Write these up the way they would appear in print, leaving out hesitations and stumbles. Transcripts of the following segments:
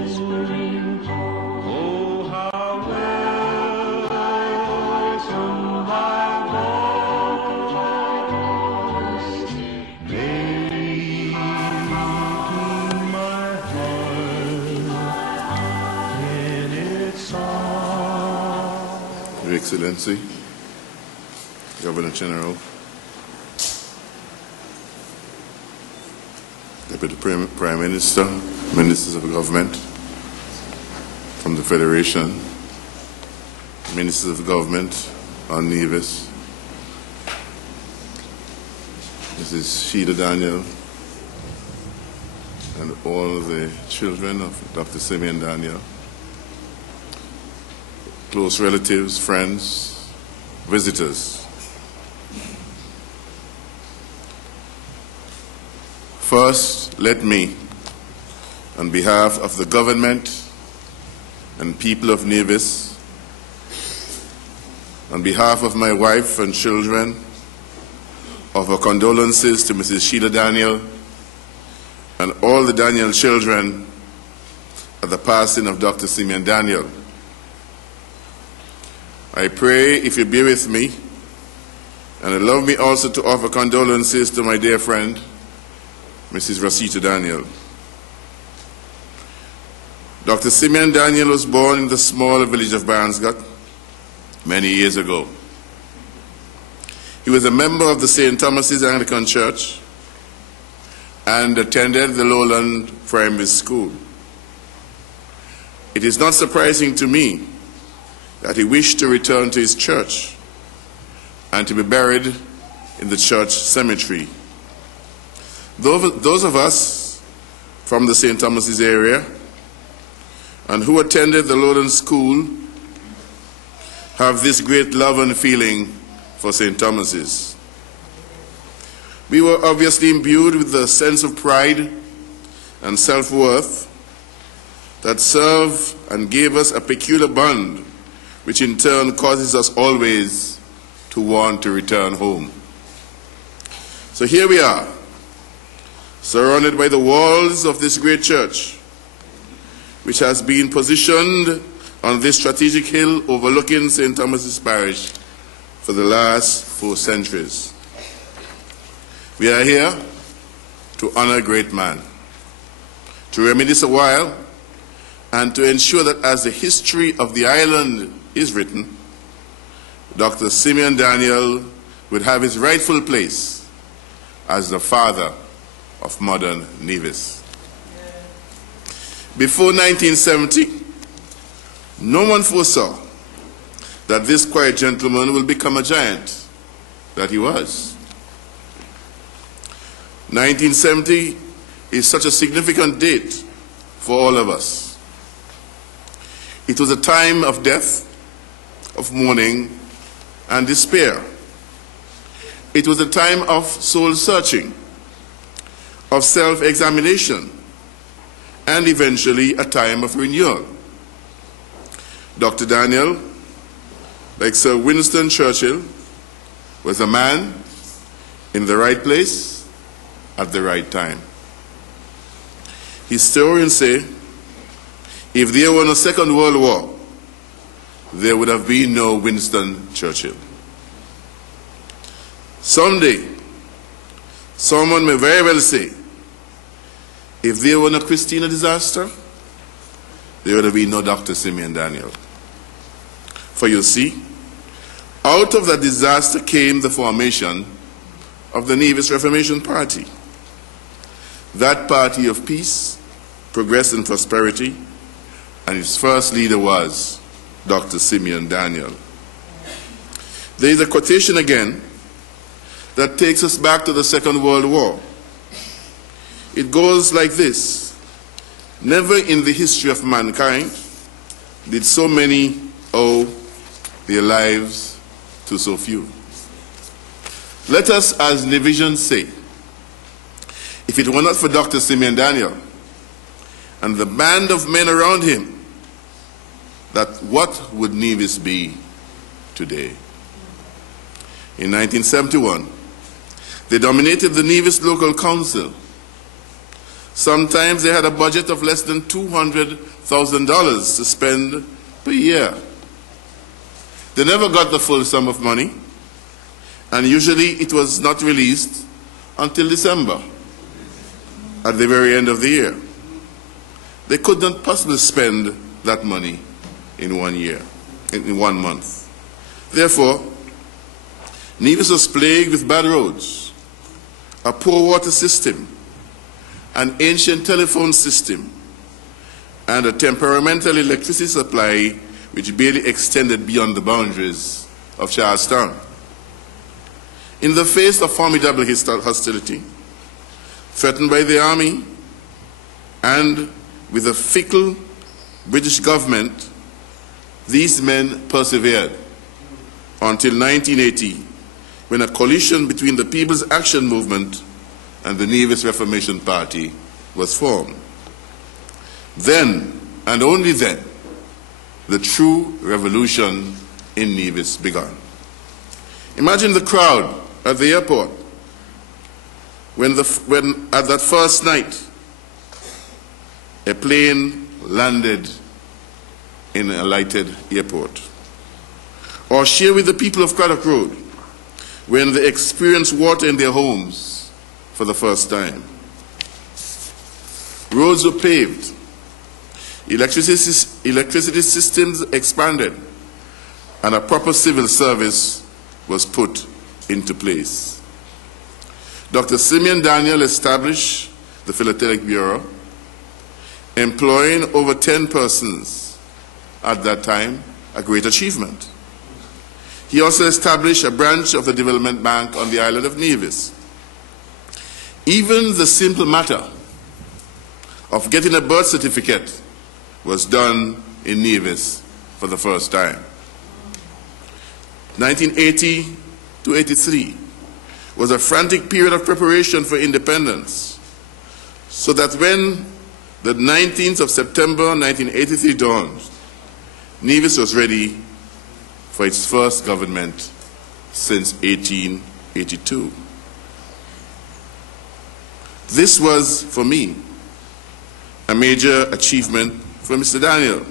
whispering, oh, how welcome thy voice, making my heart in its song. Your Excellency, Governor General, Deputy Prime Minister, Ministers of Government from the Federation, Ministers of Government on Nevis, Mrs. Sheila Daniel, and all the children of Dr. Simeon Daniel, close relatives, friends, visitors. First, let me, on behalf of the government and people of Nevis, on behalf of my wife and children, offer condolences to Mrs. Sheila Daniel and all the Daniel children at the passing of Dr. Simeon Daniel. I pray if you be with me, and allow me also to offer condolences to my dear friend, Mrs. Rosita Daniel. Dr. Simeon Daniel was born in the small village of Barnsgate many years ago. He was a member of the St. Thomas's Anglican Church and attended the Lowland Primary School. It is not surprising to me that he wished to return to his church and to be buried in the church cemetery. Those of us from the St. Thomas's area and who attended the Lowland School have this great love and feeling for St. Thomas's. We were obviously imbued with the sense of pride and self-worth that serve and gave us a peculiar bond, which in turn causes us always to want to return home. So here we are, surrounded by the walls of this great church, which has been positioned on this strategic hill overlooking St. Thomas's Parish for the last 4 centuries. We are here to honor a great man, to reminisce a while, and to ensure that as the history of the island is written, Dr. Simeon Daniel would have his rightful place as the father of modern Nevis. Before 1970, no one foresaw that this quiet gentleman will become a giant that he was. 1970 is such a significant date for all of us. It was a time of death, of mourning, and despair. It was a time of soul searching, of self-examination, and eventually a time of renewal. Dr. Daniel, like Sir Winston Churchill, was a man in the right place at the right time. Historians say, if there were no Second World War, there would have been no Winston Churchill. Someday, someone may very well say, if there were no Christina disaster, there would have been no Dr. Simeon Daniel. For you see, out of that disaster came the formation of the Nevis Reformation Party. That party of peace, progress and prosperity, and its first leader was Dr. Simeon Daniel. There is a quotation again that takes us back to the Second World War. It goes like this: never in the history of mankind did so many owe their lives to so few. Let us, as Nevisians, say, if it were not for Dr. Simeon Daniel and the band of men around him, that what would Nevis be today? In 1971, They dominated the Nevis local council. Sometimes they had a budget of less than $200,000 to spend per year. They never got the full sum of money, and usually it was not released until December, at the very end of the year. They could not possibly spend that money in 1 year, in 1 month. Therefore, Nevis was plagued with bad roads, a poor water system, an ancient telephone system, and a temperamental electricity supply which barely extended beyond the boundaries of Charlestown. In the face of formidable hostility, threatened by the army, and with a fickle British government, these men persevered until 1980, when a coalition between the People's Action Movement and the Nevis Reformation Party was formed. Then, and only then, the true revolution in Nevis began. Imagine the crowd at the airport when at that first night a plane landed in a lighted airport. Or share with the people of Craddock Road when they experienced water in their homes for the first time. Roads were paved, electricity systems expanded, and a proper civil service was put into place. Dr. Simeon established the Philatelic Bureau, employing over 10 persons at that time, a great achievement. He also established a branch of the Development Bank on the island of Nevis. Even the simple matter of getting a birth certificate was done in Nevis for the first time. 1980 to 83 was a frantic period of preparation for independence, so that when the 19th of September 1983 dawned, Nevis was ready for its first government since 1882. This was, for me, a major achievement for Mr. Daniel,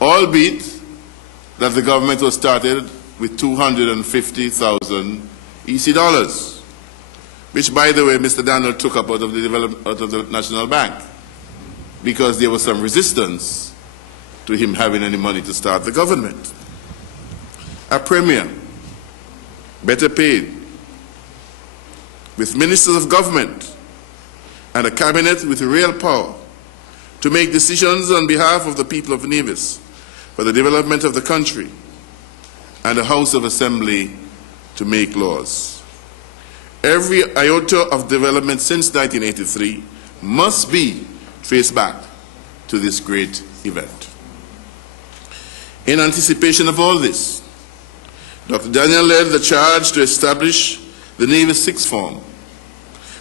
albeit that the government was started with 250,000 EC dollars, which, by the way, Mr. Daniel took up out of the National Bank, because there was some resistance to him having any money to start the government. A premier, better paid, with ministers of government and a cabinet with real power to make decisions on behalf of the people of Nevis for the development of the country, and a House of Assembly to make laws. Every iota of development since 1983 must be traced back to this great event. In anticipation of all this, Dr. Daniel led the charge to establish the Nevis Sixth Form,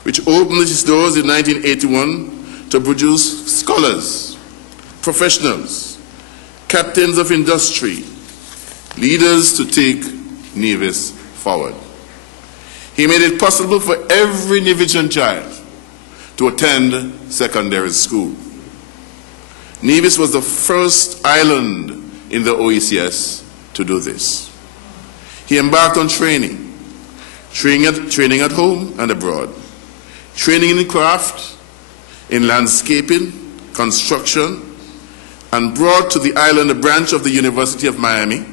which opened its doors in 1981 to produce scholars, professionals, captains of industry, leaders to take Nevis forward. He made it possible for every Nevisian child to attend secondary school. Nevis was the first island in the OECS to do this. He embarked on training at home and abroad, training in craft, in landscaping, construction, and brought to the island a branch of the University of Miami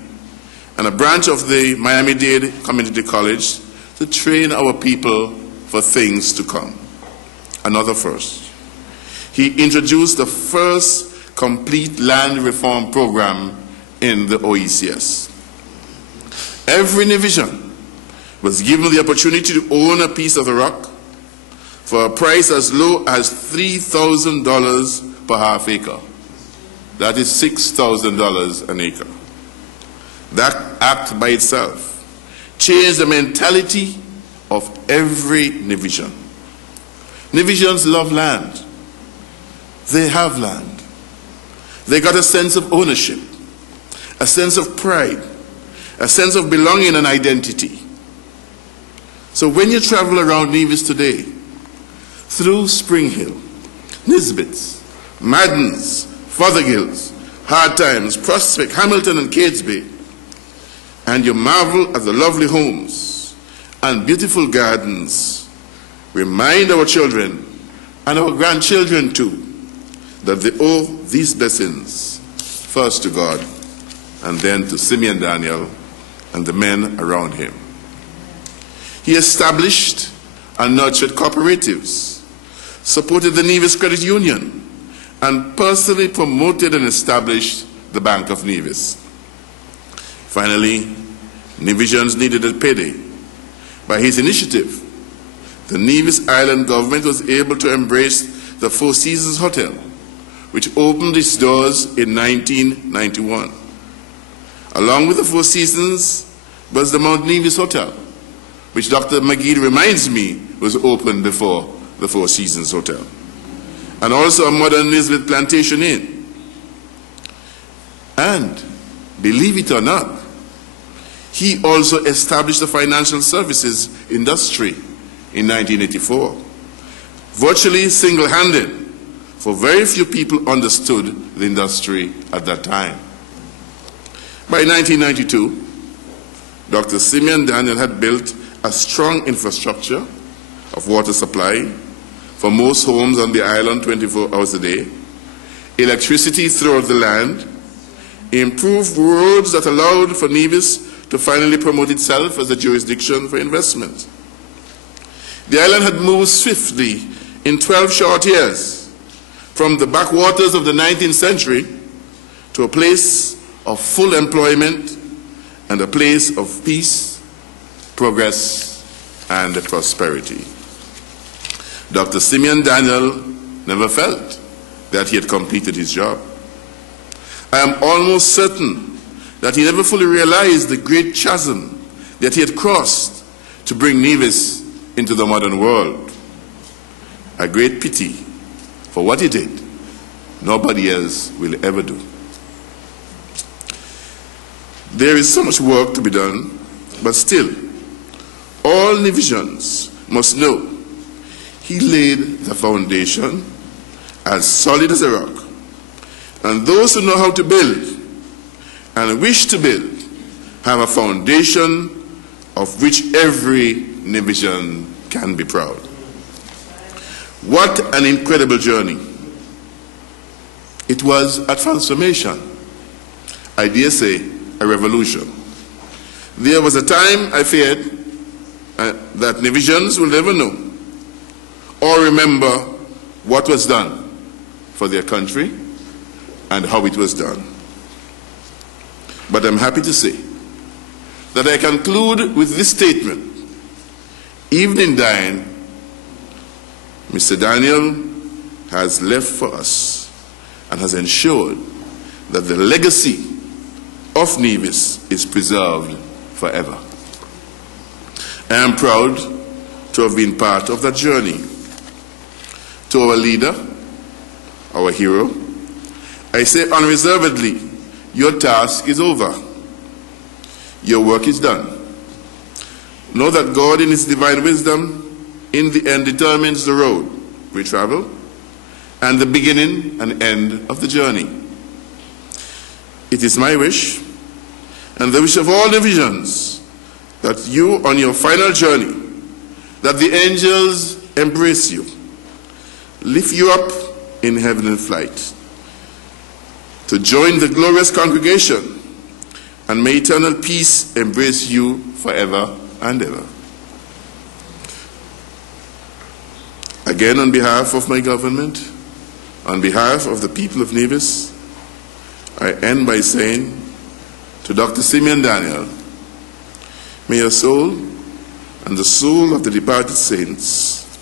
and a branch of the Miami-Dade Community College to train our people for things to come. Another first. He introduced the first complete land reform program in the OECS. Every Nevisian was given the opportunity to own a piece of the rock for a price as low as $3,000 per half acre. That is $6,000 an acre. That act by itself changed the mentality of every Nevisian. Nevisians love land. They have land. They got a sense of ownership, a sense of pride, a sense of belonging and identity. So when you travel around Nevis today, through Spring Hill, Nisbets, Maddens, Fothergills, Hard Times, Prospect, Hamilton and Catesby, and you marvel at the lovely homes and beautiful gardens, remind our children and our grandchildren too that they owe these blessings first to God and then to Simeon Daniel and the men around him. He established and nurtured cooperatives, supported the Nevis Credit Union, and personally promoted and established the Bank of Nevis. Finally, Nevisians needed a payday. By his initiative, the Nevis Island government was able to embrace the Four Seasons Hotel, which opened its doors in 1991. Along with the Four Seasons was the Mount Nevis Hotel, which Dr. McGee reminds me was opened before the Four Seasons Hotel, and also a modern Nisbet Plantation Inn. And, believe it or not, he also established the financial services industry in 1984, virtually single-handed, for very few people understood the industry at that time. By 1992, Dr. Simeon Daniel had built a strong infrastructure of water supply for most homes on the island 24 hours a day, electricity throughout the land, improved roads that allowed for Nevis to finally promote itself as a jurisdiction for investment. The island had moved swiftly in 12 short years from the backwaters of the 19th century to a place of full employment and a place of peace, progress, and prosperity. Dr. Simeon Daniel never felt that he had completed his job. I am almost certain that he never fully realized the great chasm that he had crossed to bring Nevis into the modern world. A great pity for what he did, nobody else will ever do. There is so much work to be done, but still, all Nevisians must know he laid the foundation as solid as a rock. And those who know how to build and wish to build have a foundation of which every Nevisian can be proud. What an incredible journey. It was a transformation. I dare say a revolution. There was a time, I feared, that Nevisians will never know or remember what was done for their country and how it was done. But I'm happy to say that I conclude with this statement. Even in dying, Mr. Daniel has left for us and has ensured that the legacy of Nevis is preserved forever. I am proud to have been part of that journey. To our leader, our hero, I say unreservedly, your task is over. Your work is done. Know that God in his divine wisdom in the end determines the road we travel and the beginning and end of the journey. It is my wish and the wish of all Nevisians that you on your final journey, that the angels embrace you, lift you up in heavenly flight, to join the glorious congregation, and may eternal peace embrace you forever and ever. Again, on behalf of my government, on behalf of the people of Nevis, I end by saying to Dr. Simeon Daniel, may your soul and the soul of the departed saints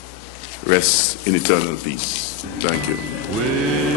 rest in eternal peace. Thank you.